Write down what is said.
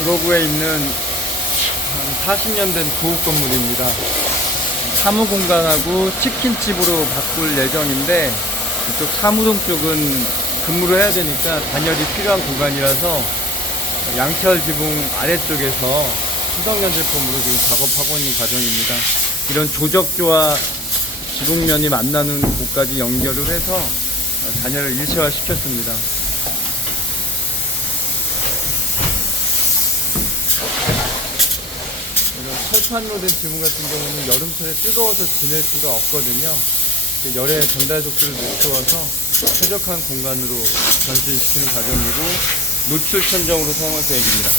구로구에 있는 한 40년 된 고급 건물입니다. 사무 공간하고 치킨집으로 바꿀 예정인데 이쪽 사무동 쪽은 근무를 해야 되니까 단열이 필요한 공간이라서 양철 지붕 아래쪽에서 수성연 제품으로 지금 작업하고 있는 과정입니다. 이런 조적조와 지붕면이 만나는 곳까지 연결을 해서 단열을 일체화 시켰습니다. 이런 철판로 된 지붕 같은 경우는 여름철에 뜨거워서 지낼 수가 없거든요. 그 열의 전달 속도를 늦추어서 쾌적한 공간으로 전신시키는 과정이고 노출 천정으로 사용할 계획입니다.